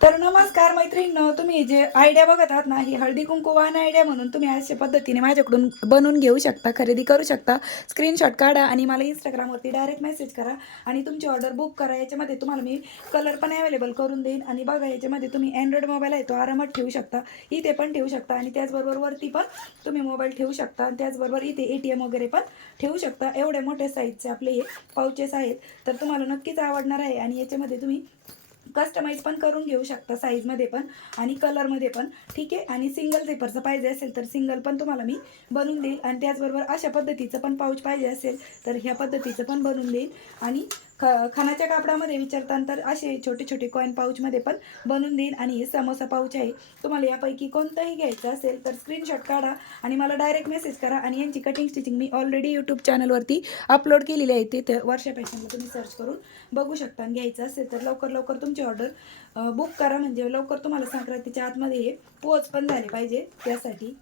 तर नमस्कार मैत्रिणींनो, तुम्ही जे आयडिया बघत आहात ना, ही हळदी कुंकू वाहन आयडिया म्हणून तुम्ही अशा पद्धतीने माझ्याकडून बनवून घेऊ शकता, खरेदी करू शकता. स्क्रीनशॉट काढा आणि मला इंस्टाग्रामवरती डायरेक्ट मेसेज करा आणि तुमची ऑर्डर बुक करा. याच्यामध्ये तुम्हाला मी कलर पण अवेलेबल करून देईन. आणि बघा, याच्यामध्ये तुम्ही अँड्रॉइड मोबाईल आहे तो आरामात ठेवू शकता, इथे पण ठेवू शकता आणि त्याचबरोबर वरती पण तुम्ही मोबाईल ठेवू शकता आणि त्याचबरोबर इथे ATM वगैरे पण ठेवू शकता. एवढे मोठे साईजचे आपले हे पाउचेस आहेत, तर तुम्हाला नक्कीच आवडणार आहे. आणि याच्यामध्ये तुम्ही कस्टमाइज पण करून घेऊ शकता साईजमध्ये पण आणि कलरमध्ये पण, ठीक आहे. आणि सिंगल झिपरचं पाहिजे असेल तर सिंगल पण तुम्हाला मी बनवून देईल. आणि त्याचबरोबर अशा पद्धतीचं पण पाऊच पाहिजे असेल तर ह्या पद्धतीचं पण बनवून देईल. आणि खणाच्या कापडामध्ये विचारताना तर असे छोटे छोटे कॉईन पाऊचमध्ये पण बनवून देईल. आणि हे समोसा पाऊच आहे, तुम्हाला यापैकी कोणतंही घ्यायचं असेल तर स्क्रीनशॉट काढा आणि मला डायरेक्ट मेसेज करा. आणि यांची कटिंग स्टिचिंग मी ऑलरेडी यूट्यूब चॅनलवरती अपलोड केलेली आहे, ते वर्षा फॅशनला तुम्ही सर्च करून बघू शकता. आणि घ्यायचं असेल तर लवकर लवकर तुमची ऑर्डर बुक करा, म्हणजे लवकर तुम्हाला संक्रांतीच्या आतमध्ये हे पोच पण झाले पाहिजे त्यासाठी.